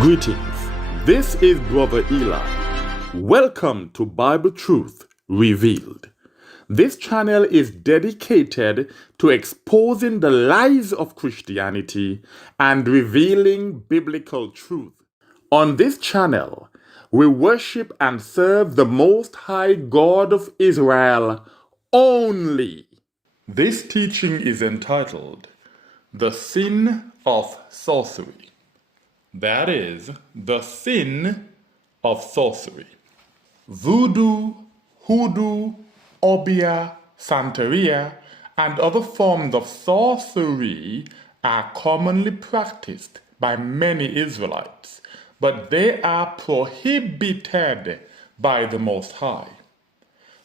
Greetings. This is Brother Eli. Welcome to Bible Truth Revealed. This channel is dedicated to exposing the lies of Christianity and revealing biblical truth. On this channel, we worship and serve the Most High God of Israel only. This teaching is entitled The Sin of Sorcery. That is, the sin of sorcery. Voodoo, Hoodoo, Obeah, Santería, and other forms of sorcery are commonly practiced by many Israelites, but they are prohibited by the Most High.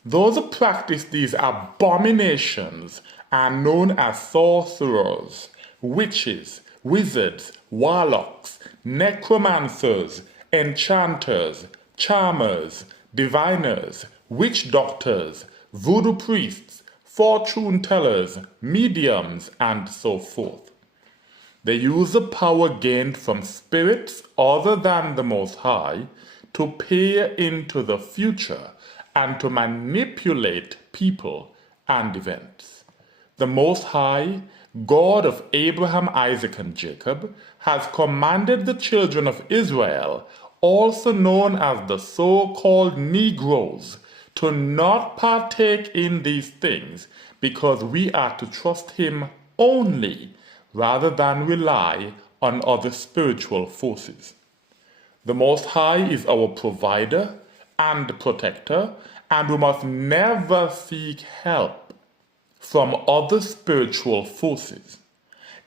Those who practice these abominations are known as sorcerers, witches, wizards, warlocks, necromancers, enchanters, charmers, diviners, witch doctors, voodoo priests, fortune tellers, mediums, and so forth. They use the power gained from spirits other than the Most High to peer into the future and to manipulate people and events. The Most High, God of Abraham, Isaac, and Jacob, has commanded the children of Israel, also known as the so-called Negroes, to not partake in these things because we are to trust Him only rather than rely on other spiritual forces. The Most High is our provider and protector, and we must never seek help from other spiritual forces.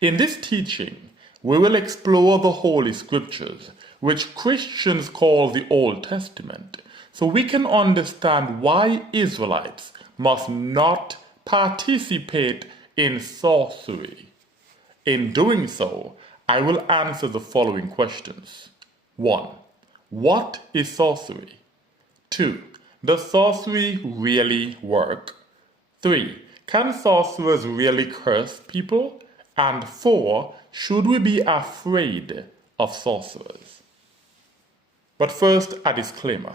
In this teaching, we will explore the Holy Scriptures, which Christians call the Old Testament, so we can understand why Israelites must not participate in sorcery. In doing so, I will answer the following questions. 1. What is sorcery? 2. Does sorcery really work? 3. Can sorcerers really curse people? And 4. Should we be afraid of sorcerers? But first, a disclaimer.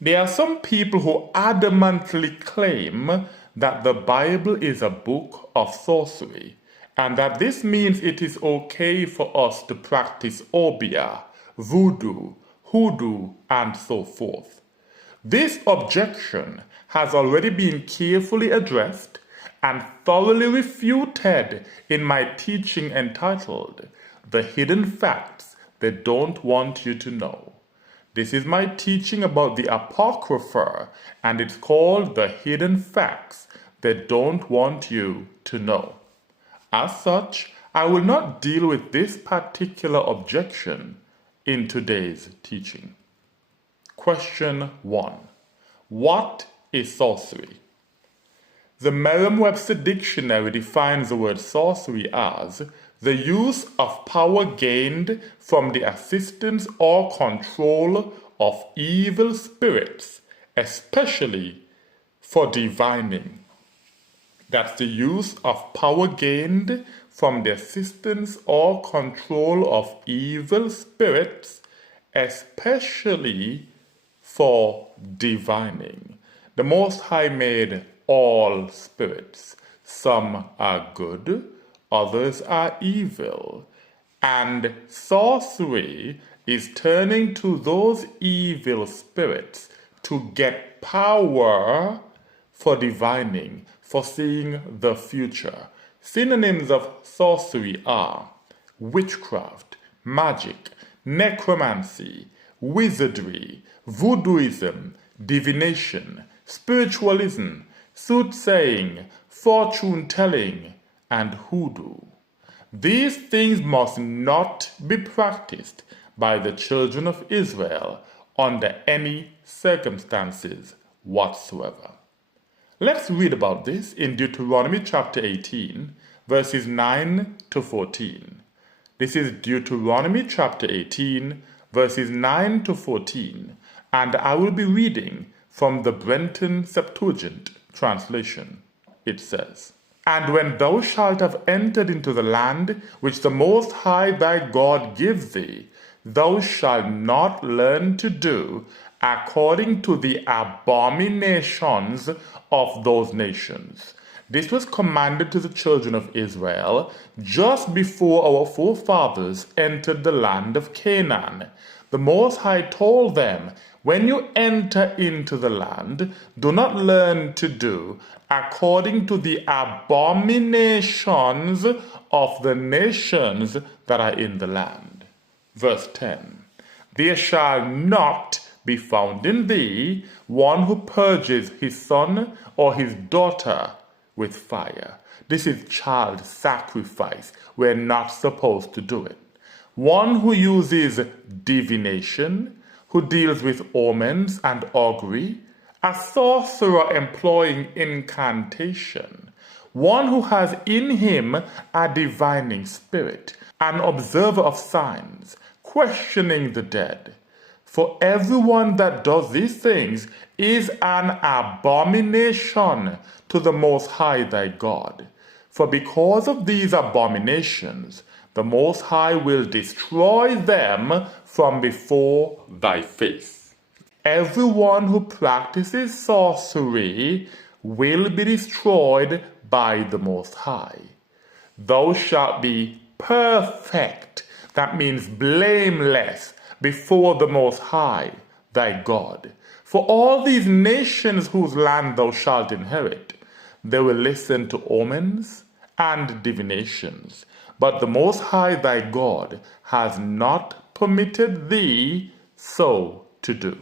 There are some people who adamantly claim that the Bible is a book of sorcery, and that this means it is okay for us to practice Obeah, Voodoo, Hoodoo, and so forth. This objection has already been carefully addressed and thoroughly refuted in my teaching entitled The Hidden Facts They Don't Want You to Know. This is my teaching about the Apocrypha, and it's called The Hidden Facts They Don't Want You to Know. As such, I will not deal with this particular objection in today's teaching. Question 1. What is sorcery? The Merriam-Webster Dictionary defines the word sorcery as the use of power gained from the assistance or control of evil spirits, especially for divining. That's the use of power gained from the assistance or control of evil spirits, especially for divining. The Most High made all spirits. Some are good, others are evil. And sorcery is turning to those evil spirits to get power for divining, for seeing the future. Synonyms of sorcery are witchcraft, magic, necromancy, wizardry, voodooism, divination, spiritualism, soothsaying, fortune-telling, and hoodoo. These things must not be practiced by the children of Israel under any circumstances whatsoever. Let's read about this in Deuteronomy chapter 18, verses 9 to 14. This is Deuteronomy chapter 18, verses 9 to 14, and I will be reading from the Brenton Septuagint translation. It says, And when thou shalt have entered into the land which the Most High thy God gives thee, thou shalt not learn to do according to the abominations of those nations. This was commanded to the children of Israel just before our forefathers entered the land of Canaan. The Most High told them, when you enter into the land, do not learn to do according to the abominations of the nations that are in the land. Verse 10. There shall not be found in thee one who purges his son or his daughter with fire. This is child sacrifice. We're not supposed to do it. One who uses divination, who deals with omens and augury, a sorcerer employing incantation, one who has in him a divining spirit, an observer of signs, questioning the dead. For everyone that does these things is an abomination to the Most High thy God. For because of these abominations, the Most High will destroy them from before thy face. Everyone who practices sorcery will be destroyed by the Most High. Thou shalt be perfect, that means blameless, before the Most High, thy God. For all these nations whose land thou shalt inherit, they will listen to omens and divinations. But the Most High thy God has not permitted thee so to do.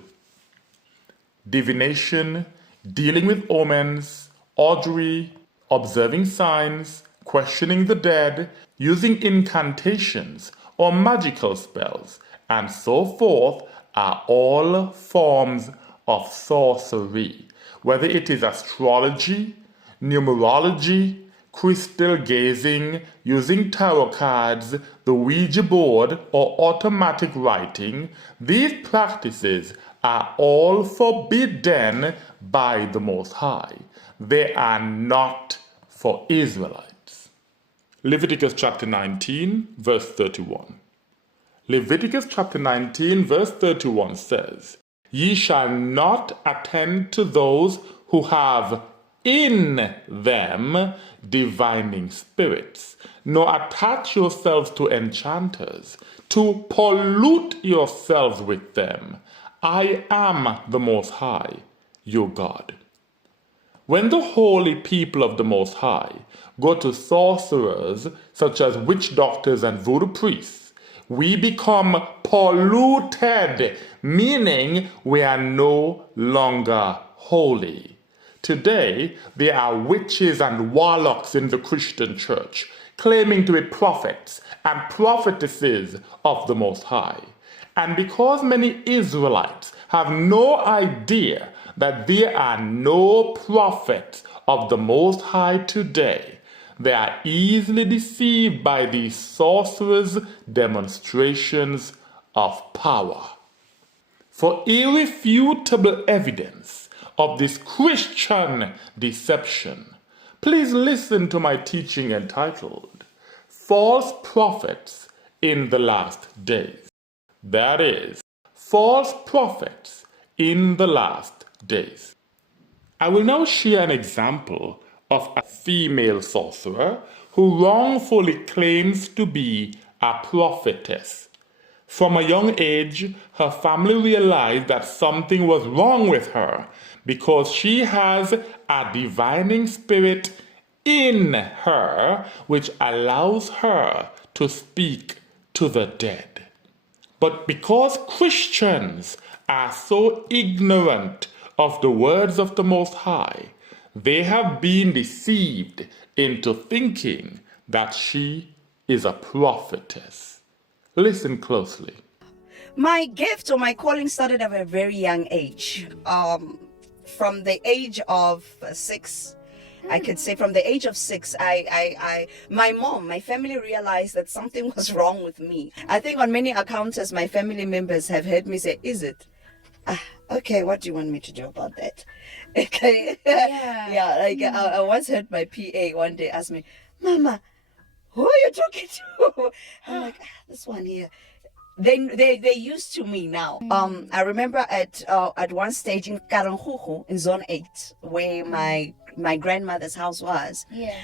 Divination, dealing with omens, augury, observing signs, questioning the dead, using incantations or magical spells, and so forth are all forms of sorcery, whether it is astrology, numerology, crystal gazing, using tarot cards, the Ouija board, or automatic writing. These practices are all forbidden by the Most High. They are not for Israelites. Leviticus chapter 19, verse 31. Leviticus chapter 19, verse 31 says, Ye shall not attend to those who have in them divining spirits, nor attach yourselves to enchanters, to pollute yourselves with them. I am the Most High, your God. When the holy people of the Most High go to sorcerers, such as witch doctors and voodoo priests, we become polluted, meaning we are no longer holy. Today, there are witches and warlocks in the Christian church, claiming to be prophets and prophetesses of the Most High. And because many Israelites have no idea that there are no prophets of the Most High today, they are easily deceived by these sorcerers' demonstrations of power. For irrefutable evidence of this Christian deception, please listen to my teaching entitled False Prophets in the Last Days. That is, false prophets in the last days. I will now share an example of a female sorcerer who wrongfully claims to be a prophetess. From a young age, her family realized that something was wrong with her because she has a divining spirit in her which allows her to speak to the dead. But because Christians are so ignorant of the words of the Most High, they have been deceived into thinking that she is a prophetess. Listen closely. My gift or my calling started at a very young age. From the age of 6, I could say from the age of 6, my family realized that something was wrong with me. I think on many accounts, my family members have heard me say, is it? Okay, what do you want me to do about that? Okay. Yeah, like I once heard my PA one day ask me, Mama, who are you talking to? I'm like, this one here. They used to me now. I remember at one stage in Karanhuhu in Zone 8, where my grandmother's house was. Yeah.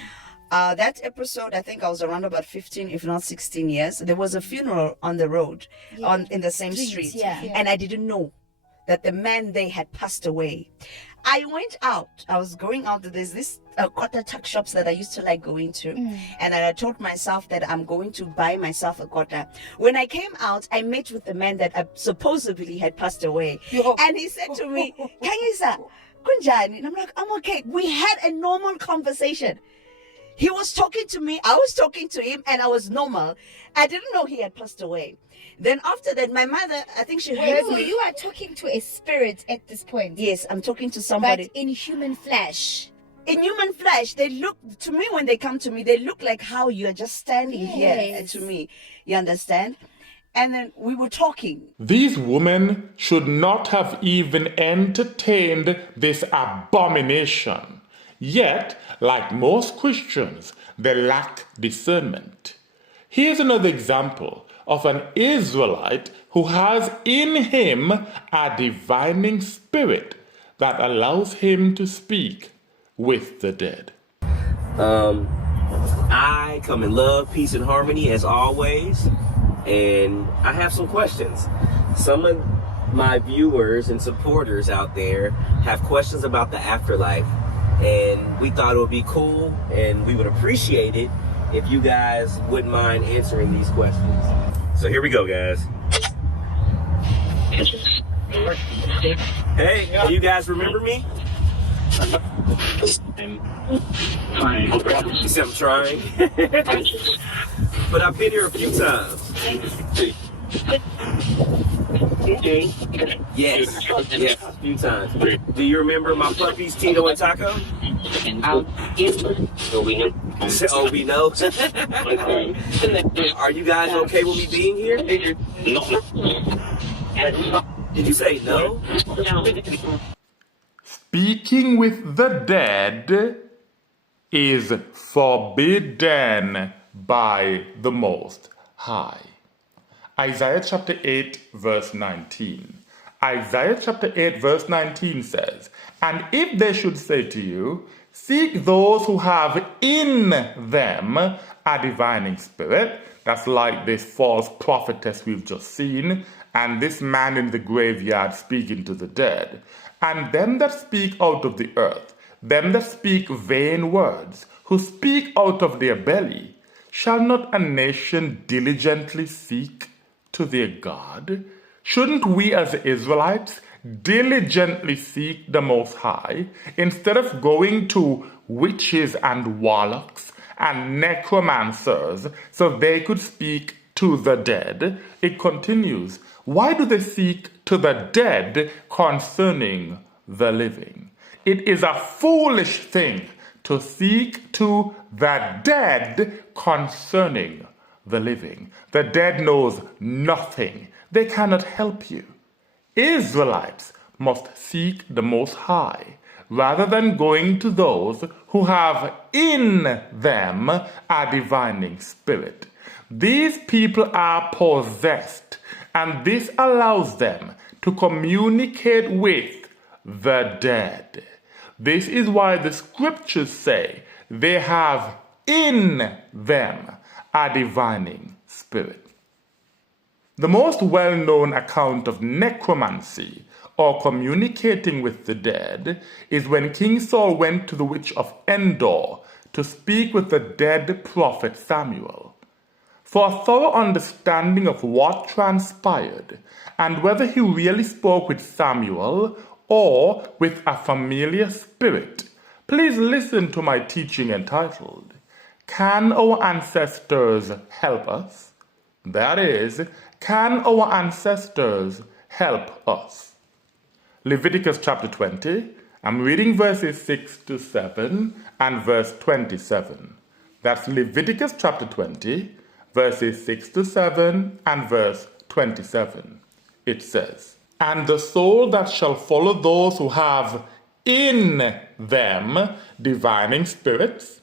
That episode, I think I was around about 15, if not 16 years. There was a funeral on the road, in the same street, and I didn't know that the man they had passed away. I went out. I was going out. There's this quarter tuck shops that I used to like going to, and I told myself that I'm going to buy myself a quarter. When I came out, I met with the man that supposedly had passed away, and he said to me, "Kanyisa, kunjani?" And I'm like, "I'm okay." We had a normal conversation. He was talking to me, I was talking to him, and I was normal. I didn't know he had passed away. Then after that, my mother, I think she heard So me. you are talking to a spirit at this point. Yes, I'm talking to somebody. But in human flesh. In human flesh, they look, to me when they come to me, they look like how you are just standing here to me. You understand? And then we were talking. These women should not have even entertained this abomination. Yet, like most Christians, they lack discernment. Here's another example of an Israelite who has in him a divining spirit that allows him to speak with the dead. I come in love, peace, and harmony as always, and I have some questions. Some of my viewers and supporters out there have questions about the afterlife, and we thought it would be cool and we would appreciate it if you guys wouldn't mind answering these questions. So here we go, guys. Hey, do you guys remember me? You see, I'm trying. But I've been here a few times. Yes, a few times. Do you remember my puppies, Tito and Taco? Oh, we know. Are you guys okay with me being here? Did you say no? Speaking with the dead is forbidden by the Most High. Isaiah chapter 8 verse 19. Isaiah chapter 8 verse 19 says, "And if they should say to you, seek those who have in them a divining spirit," that's like this false prophetess we've just seen, and this man in the graveyard speaking to the dead, "and them that speak out of the earth, them that speak vain words, who speak out of their belly, shall not a nation diligently seek to their God?" Shouldn't we as Israelites diligently seek the Most High instead of going to witches and warlocks and necromancers so they could speak to the dead? It continues, "Why do they seek to the dead concerning the living?" It is a foolish thing to seek to the dead concerning the living. The dead knows nothing. They cannot help you. Israelites must seek the Most High rather than going to those who have in them a divining spirit. These people are possessed, and this allows them to communicate with the dead. This is why the scriptures say they have in them a divining spirit. The most well-known account of necromancy, or communicating with the dead, is when King Saul went to the witch of Endor to speak with the dead prophet Samuel. For a thorough understanding of what transpired and whether he really spoke with Samuel or with a familiar spirit, please listen to my teaching entitled, "Can Our Ancestors Help Us?" That is, can our ancestors help us? Leviticus chapter 20, I'm reading verses 6 to 7 and verse 27. That's Leviticus chapter 20, verses 6 to 7 and verse 27. It says, "And the soul that shall follow those who have in them divining spirits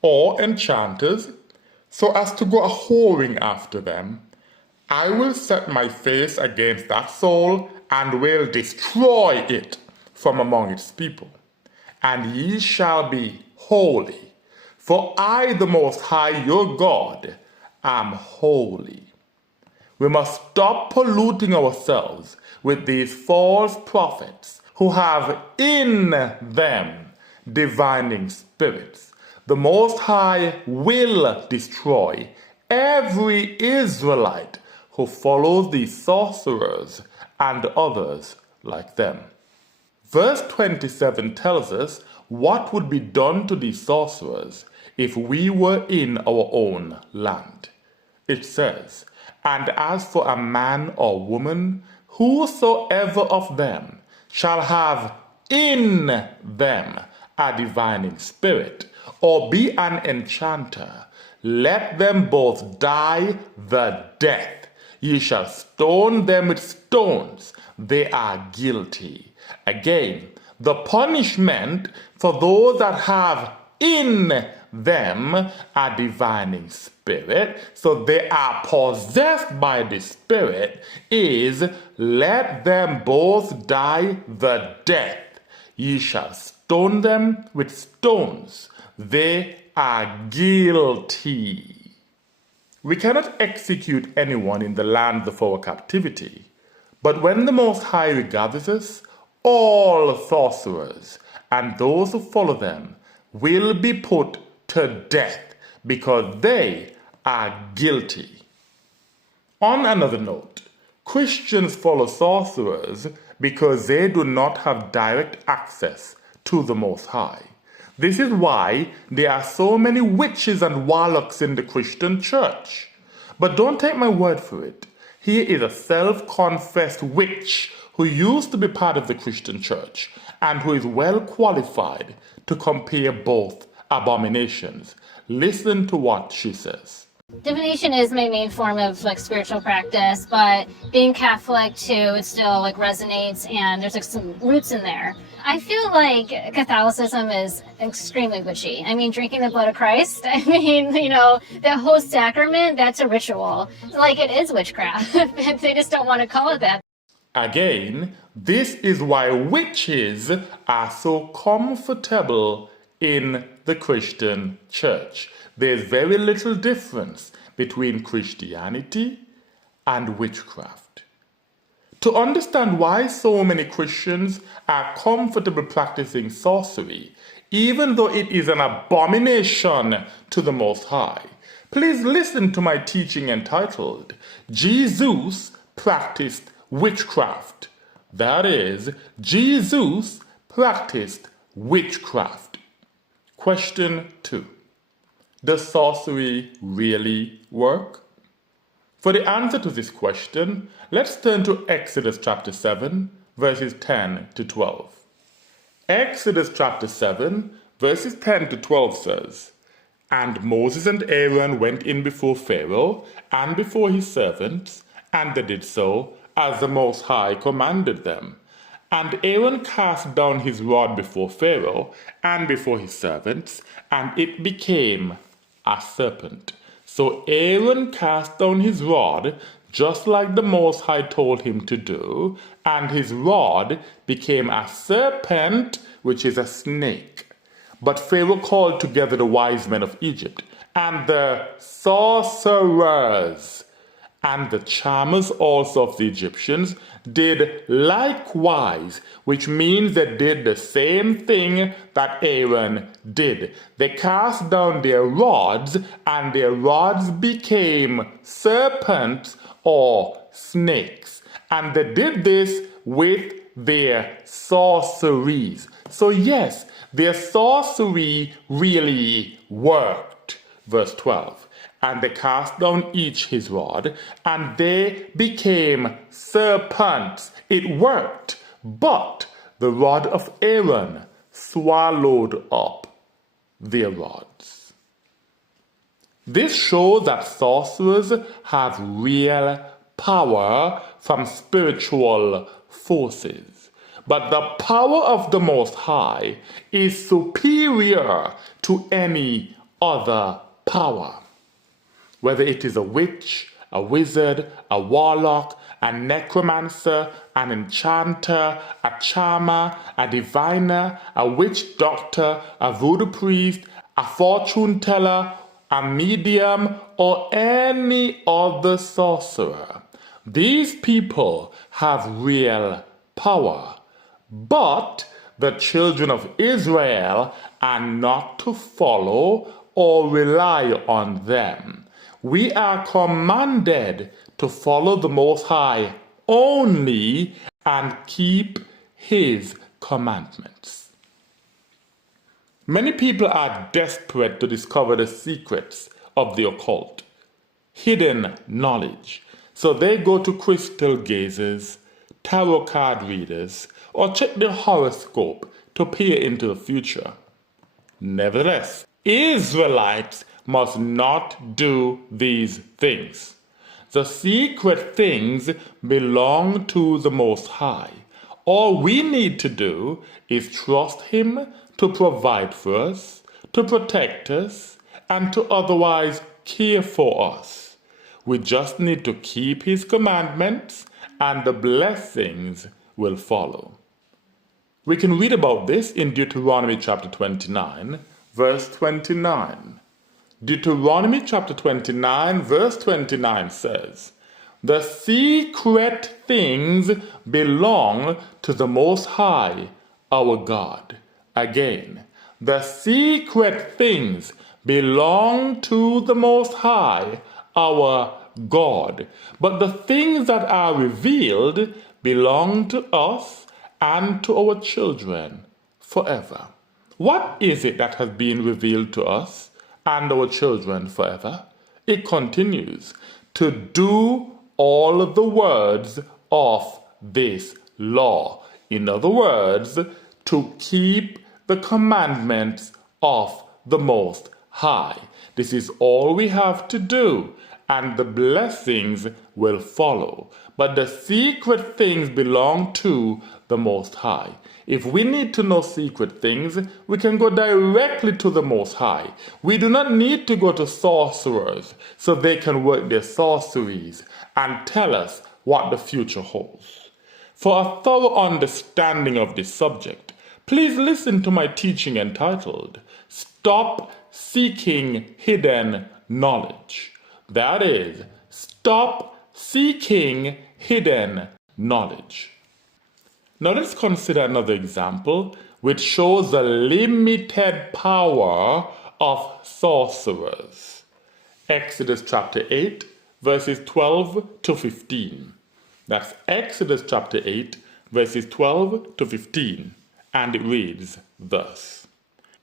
or enchanters, so as to go a whoring after them, I will set my face against that soul and will destroy it from among its people. And ye shall be holy, for I, the Most High, your God, am holy. We must stop polluting ourselves with these false prophets who have in them divining spirits. The Most High will destroy every Israelite who follows these sorcerers and others like them. Verse 27 tells us what would be done to these sorcerers if we were in our own land. It says, "And as for a man or woman, whosoever of them shall have in them a divining spirit, or be an enchanter, let them both die the death. Ye shall stone them with stones. They are guilty." Again, the punishment for those that have in them a divining spirit, so they are possessed by the spirit, is let them both die the death. Ye shall stone them with stones. They are guilty. We cannot execute anyone in the land of our captivity, but when the Most High regathers us, all sorcerers and those who follow them will be put to death because they are guilty. On another note, Christians follow sorcerers because they do not have direct access to the Most High. This is why there are so many witches and warlocks in the Christian church. But don't take my word for it. Here is a self-confessed witch who used to be part of the Christian church and who is well qualified to compare both abominations. Listen to what she says. Divination is my main form of like spiritual practice, but being Catholic too, it still like resonates and there's like some roots in there. I feel like Catholicism is extremely witchy. I mean, drinking the blood of Christ, I mean, you know, the host sacrament, that's a ritual. Like it is witchcraft. They just don't want to call it that. Again, this is why witches are so comfortable in the Christian church. There's very little difference between Christianity and witchcraft. To understand why so many Christians are comfortable practicing sorcery, even though it is an abomination to the Most High, please listen to my teaching entitled, Jesus Practiced Witchcraft. That is, Jesus practiced witchcraft. Question 2. Does sorcery really work? For the answer to this question, let's turn to Exodus chapter 7, verses 10 to 12. Exodus chapter 7, verses 10 to 12 says, "And Moses and Aaron went in before Pharaoh and before his servants, and they did so as the Most High commanded them. And Aaron cast down his rod before Pharaoh and before his servants, and it became a serpent. So Aaron cast down his rod, just like the Most High told him to do, and his rod became a serpent, which is a snake. But Pharaoh called together the wise men of Egypt, and the sorcerers, and the charmers also of the Egyptians did likewise, which means they did the same thing that Aaron did. They cast down their rods, and their rods became serpents or snakes. And they did this with their sorceries. So yes, their sorcery really worked. Verse 12. And they cast down each his rod, and they became serpents. It worked, but the rod of Aaron swallowed up their rods. This shows that sorcerers have real power from spiritual forces. But the power of the Most High is superior to any other power. Whether it is a witch, a wizard, a warlock, a necromancer, an enchanter, a charmer, a diviner, a witch doctor, a voodoo priest, a fortune teller, a medium, or any other sorcerer. These people have real power, but the children of Israel are not to follow or rely on them. We are commanded to follow the Most High only and keep His commandments. Many people are desperate to discover the secrets of the occult, hidden knowledge. So they go to crystal gazers, tarot card readers, or check their horoscope to peer into the future. Nevertheless, Israelites must not do these things. The secret things belong to the Most High. All we need to do is trust Him to provide for us, to protect us, and to otherwise care for us. We just need to keep His commandments, and the blessings will follow. We can read about this in Deuteronomy chapter 29, verse 29. Deuteronomy chapter 29, verse 29 says, "The secret things belong to the Most High, our God." Again, the secret things belong to the Most High, our God. But the things that are revealed belong to us and to our children forever. What is it that has been revealed to us and our children forever? It continues, to do all the words of this law. In other words, to keep the commandments of the Most High. This is all we have to do, and the blessings will follow. But the secret things belong to the Most High. If we need to know secret things, we can go directly to the Most High. We do not need to go to sorcerers so they can work their sorceries and tell us what the future holds. For a thorough understanding of this subject, please listen to my teaching entitled, Stop Seeking Hidden Knowledge. That is, stop seeking hidden knowledge. Now let's consider another example which shows the limited power of sorcerers. Exodus chapter 8, verses 12 to 15. That's Exodus chapter 8, verses 12 to 15. And it reads thus.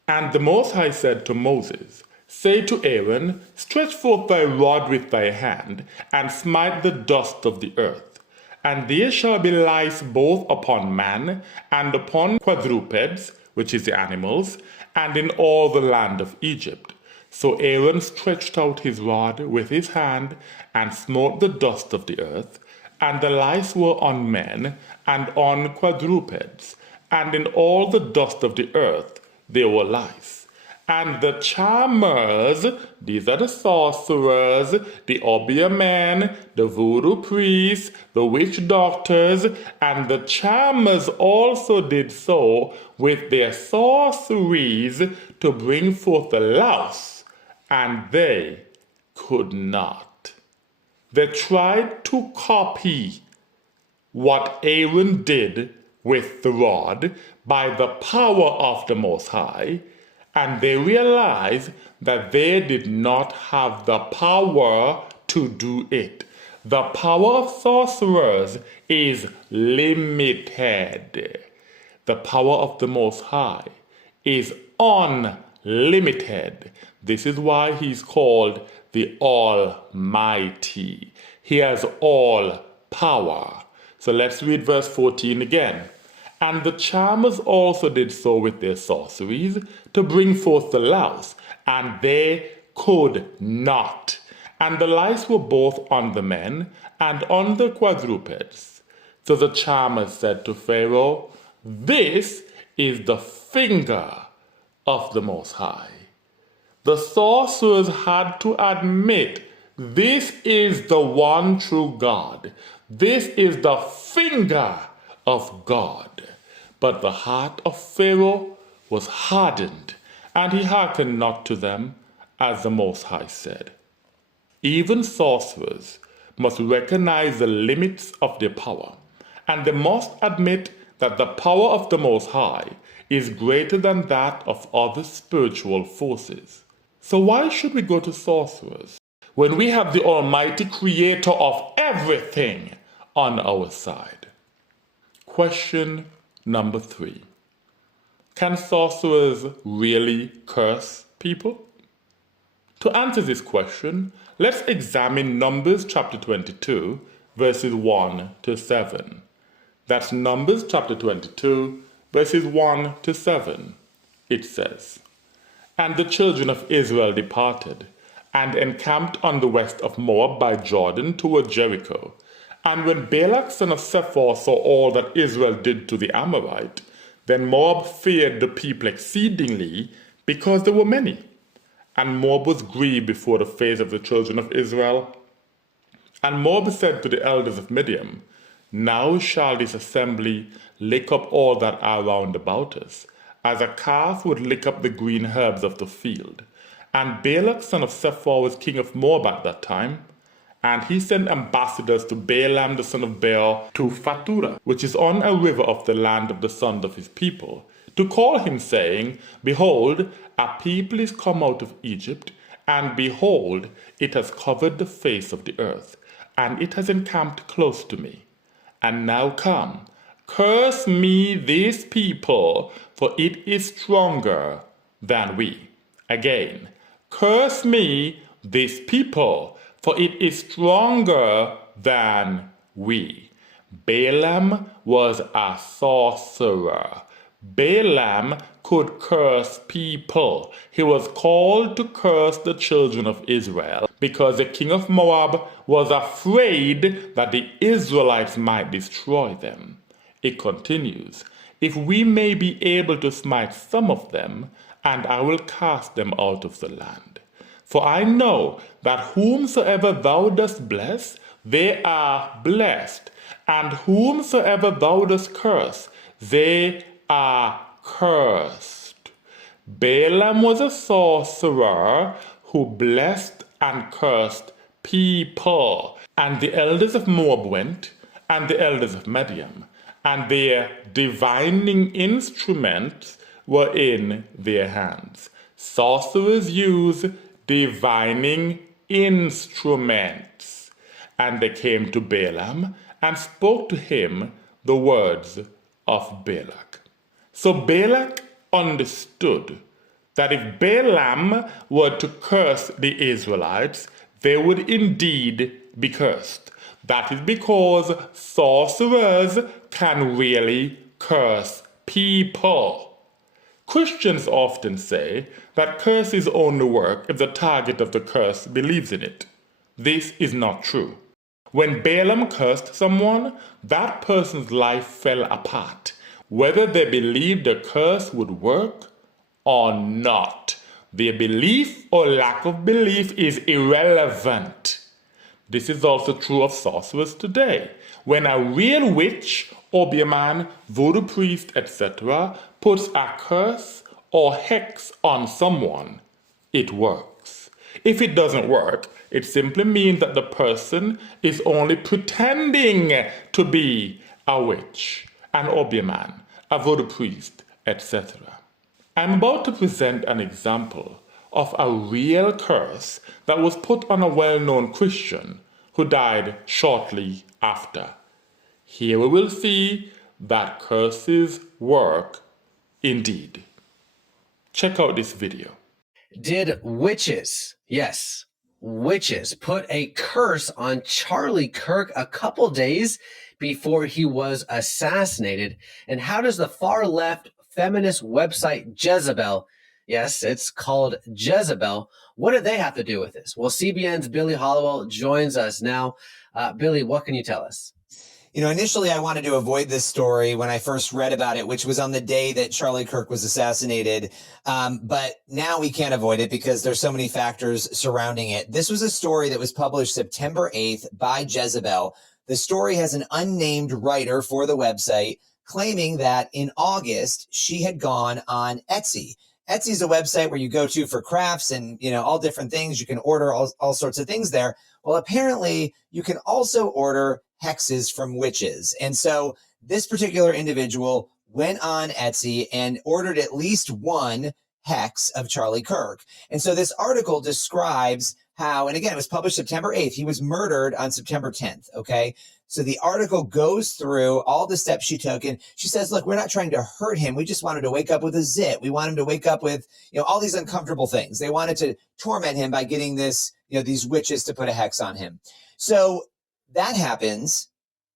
"And the Most High said to Moses, Say to Aaron, Stretch forth thy rod with thy hand, and smite the dust of the earth. And there shall be lice both upon man, and upon quadrupeds, which is the animals, and in all the land of Egypt. So Aaron stretched out his rod with his hand, and smote the dust of the earth, and the lice were on men, and on quadrupeds, and in all the dust of the earth there were lice. And the charmers, these are the sorcerers, the Obeah men, the voodoo priests, the witch doctors, and the charmers also did so with their sorceries to bring forth the louse, and they could not." They tried to copy what Aaron did with the rod by the power of the Most High, and they realized that they did not have the power to do it. The power of sorcerers is limited. The power of the Most High is unlimited. This is why he's called the Almighty. He has all power. So let's read verse 14 again. "And the charmers also did so with their sorceries to bring forth the louse, and they could not. And the lice were both on the men and on the quadrupeds. So the charmers said to Pharaoh, This is the finger of the Most High." The sorcerers had to admit This is the one true God. This is the finger of God. But the heart of Pharaoh was hardened, and he hearkened not to them, as the Most High said. Even sorcerers must recognize the limits of their power, and they must admit that the power of the Most High is greater than that of other spiritual forces. So why should we go to sorcerers when we have the Almighty Creator of everything on our side? Question number 3. Can sorcerers really curse people? To answer this question, let's examine Numbers chapter 22, verses 1 to 7. That's Numbers chapter 22, verses 1 to 7. It says, And the children of Israel departed, and encamped on the west of Moab by Jordan toward Jericho. And when Balak son of Sephor saw all that Israel did to the Amorite, then Moab feared the people exceedingly, because there were many. And Moab was grieved before the face of the children of Israel. And Moab said to the elders of Midian, Now shall this assembly lick up all that are round about us, as a calf would lick up the green herbs of the field. And Balak son of Sephor was king of Moab at that time. And he sent ambassadors to Balaam the son of Beor to Phaturah, which is on a river of the land of the sons of his people, to call him, saying, Behold, a people is come out of Egypt, and behold, it has covered the face of the earth, and it has encamped close to me. And now come, curse me this people, for it is stronger than we. Again, curse me this people, for it is stronger than we. Balaam was a sorcerer. Balaam could curse people. He was called to curse the children of Israel because the king of Moab was afraid that the Israelites might destroy them. It continues, If we may be able to smite some of them, and I will cast them out of the land. For I know that whomsoever thou dost bless, they are blessed, and whomsoever thou dost curse, they are cursed. Balaam was a sorcerer who blessed and cursed people. And the elders of Moab went, and the elders of Midian, and their divining instruments were in their hands. Sorcerers use divining instruments. And they came to Balaam and spoke to him the words of Balak. So Balak understood that if Balaam were to curse the Israelites, they would indeed be cursed. That is because sorcerers can really curse people. Christians often say that curses only work if the target of the curse believes in it. This is not true. When Balaam cursed someone, that person's life fell apart, whether they believed the curse would work or not. Their belief or lack of belief is irrelevant. This is also true of sorcerers today. When a real witch, Obeah man, voodoo priest, etc. puts a curse or hex on someone, it works. If it doesn't work, it simply means that the person is only pretending to be a witch, an Obeah man, a voodoo priest, etc. I'm about to present an example of a real curse that was put on a well-known Christian who died shortly after. Here we will see that curses work indeed. Check out this video. Did witches, yes, witches, put a curse on Charlie Kirk a couple days before he was assassinated? And how does the far-left feminist website Jezebel, yes, it's called Jezebel, what do they have to do with this? Well, CBN's Billy Hollowell joins us now. Billy, what can you tell us? Initially I wanted to avoid this story when I first read about it, which was on the day that Charlie Kirk was assassinated. But now we can't avoid it because there's so many factors surrounding it. This was a story that was published September 8th by Jezebel. The story has an unnamed writer for the website claiming that in August, she had gone on Etsy. Etsy is a website where you go to for crafts and, all different things. You can order all sorts of things there. Well, apparently you can also order hexes from witches. And so this particular individual went on Etsy and ordered at least one hex of Charlie Kirk. And so this article describes how, and again, it was published September 8th. He was murdered on September 10th. Okay. So the article goes through all the steps she took. And she says, look, we're not trying to hurt him. We just wanted to wake up with a zit. We want him to wake up with, all these uncomfortable things. They wanted to torment him by getting this, these witches to put a hex on him. So that happens.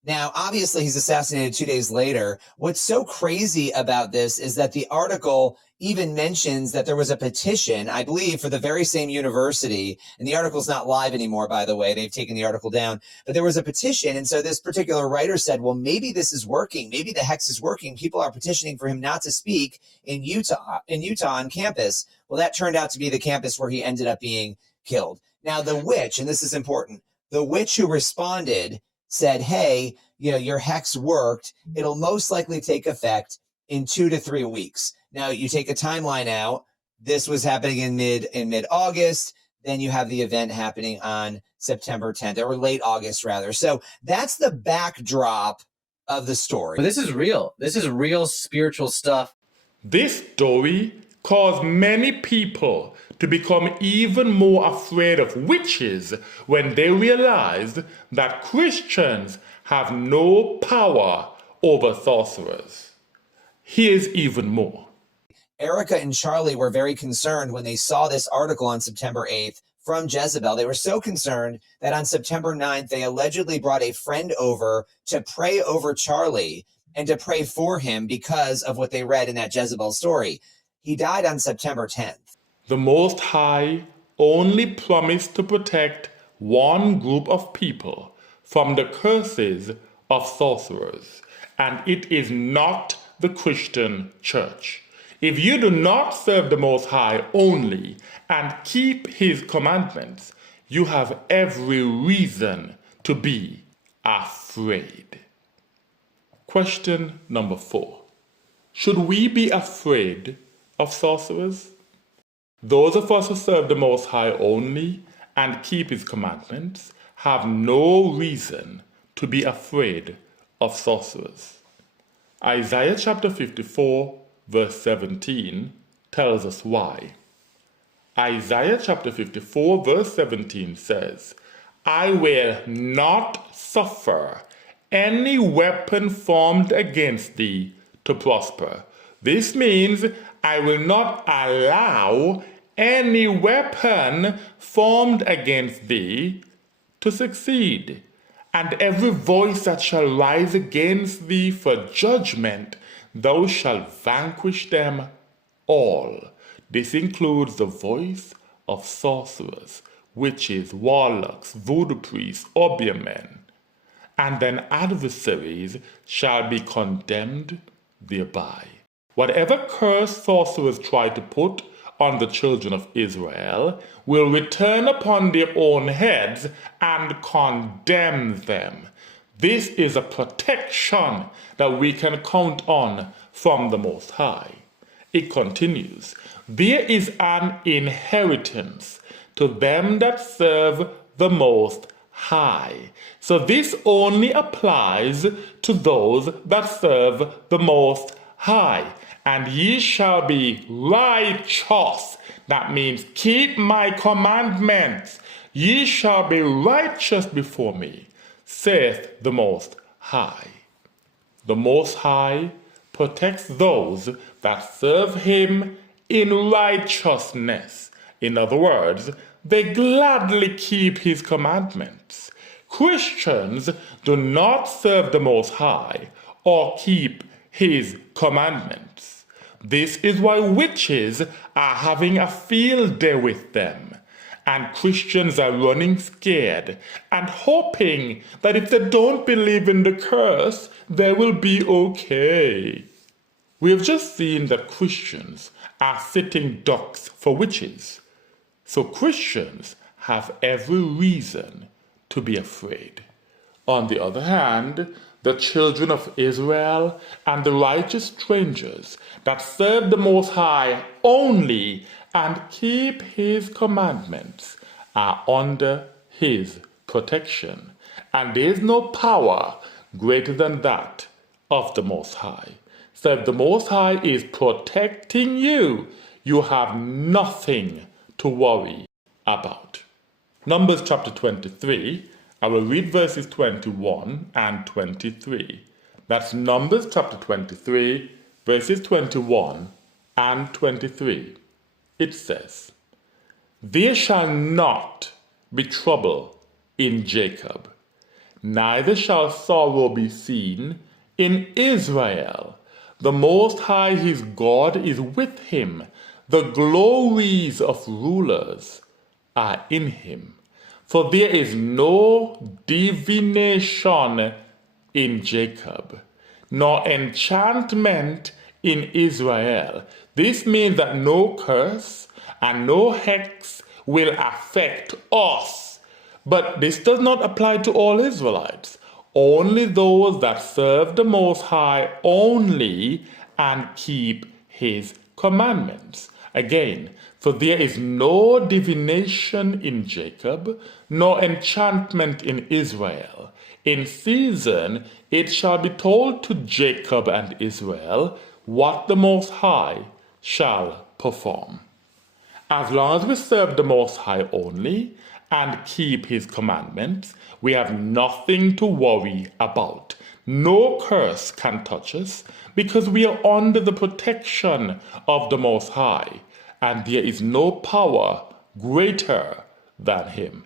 Now, obviously, he's assassinated 2 days later. What's so crazy about this is that the article even mentions that there was a petition, I believe, for the very same university. And the article's not live anymore, by the way. They've taken the article down. But there was a petition. And so this particular writer said, well, maybe this is working. Maybe the hex is working. People are petitioning for him not to speak in Utah on campus. Well, that turned out to be the campus where he ended up being killed. Now, the witch, and this is important, the witch who responded said, hey, your hex worked. It'll most likely take effect in 2 to 3 weeks. Now you take a timeline out. This was happening in mid-August. Then you have the event happening on September 10th, or late August rather. So that's the backdrop of the story. But this is real. This is real spiritual stuff. This story caused many people to become even more afraid of witches when they realized that Christians have no power over sorcerers. Here's even more. Erica and Charlie were very concerned when they saw this article on September 8th from Jezebel. They were so concerned that on September 9th, they allegedly brought a friend over to pray over Charlie and to pray for him because of what they read in that Jezebel story. He died on September 10th. The Most High only promised to protect one group of people from the curses of sorcerers, and it is not the Christian church. If you do not serve the Most High only and keep His commandments, you have every reason to be afraid. Question number 4. Should we be afraid of sorcerers? Those of us who serve the Most High only and keep His commandments have no reason to be afraid of sorcerers. Isaiah chapter 54 verse 17 tells us why. Isaiah chapter 54 verse 17 says, I will not suffer any weapon formed against thee to prosper. This means I will not allow any weapon formed against thee to succeed. And every voice that shall rise against thee for judgment, thou shalt vanquish them all. This includes the voice of sorcerers, witches, warlocks, voodoo priests, Obeah men. And then adversaries shall be condemned thereby. Whatever curse sorcerers try to put on the children of Israel will return upon their own heads and condemn them. This is a protection that we can count on from the Most High. It continues, there is an inheritance to them that serve the Most High. So this only applies to those that serve the Most High. And ye shall be righteous. That means keep my commandments. Ye shall be righteous before me, saith the Most High. The Most High protects those that serve Him in righteousness. In other words, they gladly keep His commandments. Christians do not serve the Most High or keep His commandments. This is why witches are having a field day with them. And Christians are running scared and hoping that if they don't believe in the curse, they will be okay. We have just seen that Christians are sitting ducks for witches. So Christians have every reason to be afraid. On the other hand, the children of Israel and the righteous strangers that serve the Most High only and keep His commandments are under His protection. And there is no power greater than that of the Most High. So if the Most High is protecting you, you have nothing to worry about. Numbers chapter 23, I will read verses 21 and 23. That's Numbers chapter 23, verses 21 and 23. It says, "There shall not be trouble in Jacob, neither shall sorrow be seen in Israel. The Most High his God is with him. The glories of rulers are in him. For there is no divination in Jacob, nor enchantment in Israel." This means that no curse and no hex will affect us. But this does not apply to all Israelites. Only those that serve the Most High only and keep His commandments. Again, for there is no divination in Jacob, nor enchantment in Israel. In season it shall be told to Jacob and Israel what the Most High shall perform. As long as we serve the Most High only and keep His commandments, we have nothing to worry about. No curse can touch us because we are under the protection of the Most High, and there is no power greater than Him.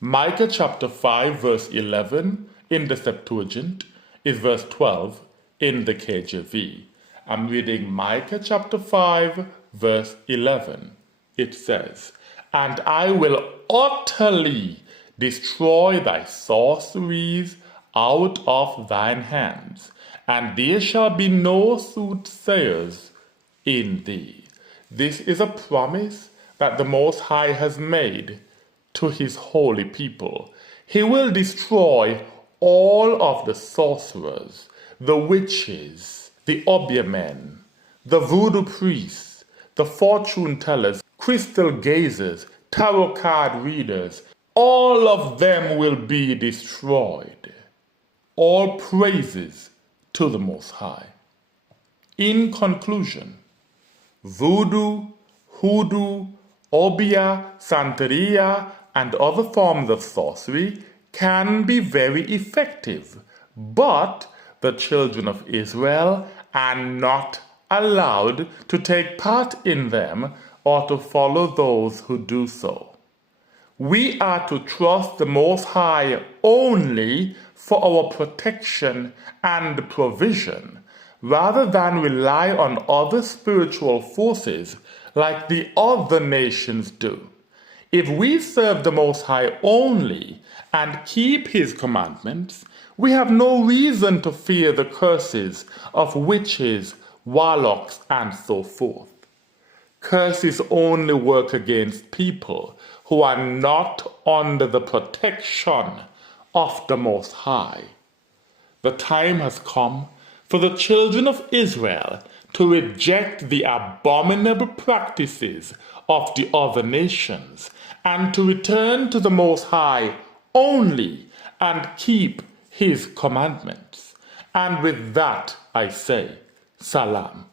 Micah chapter 5 verse 11 in the Septuagint is verse 12 in the KJV. I'm reading Micah chapter 5 verse 11. It says, "And I will utterly destroy thy sorceries out of thine hands, and there shall be no soothsayers in thee." This is a promise that the Most High has made to His holy people. He will destroy all of the sorcerers, the witches, the Obeah men, the voodoo priests, the fortune tellers, crystal gazers, tarot card readers. All of them will be destroyed. All praises to the Most High. In conclusion, Voodoo, Hoodoo, Obeah, Santería, and other forms of sorcery can be very effective, but the children of Israel are not allowed to take part in them or to follow those who do so. We are to trust the Most High only for our protection and provision, rather than rely on other spiritual forces like the other nations do. If we serve the Most High only and keep His commandments, we have no reason to fear the curses of witches, warlocks, and so forth. Curses only work against people who are not under the protection of the Most High. The time has come for the children of Israel to reject the abominable practices of the other nations and to return to the Most High only and keep His commandments. And with that I say, Salam.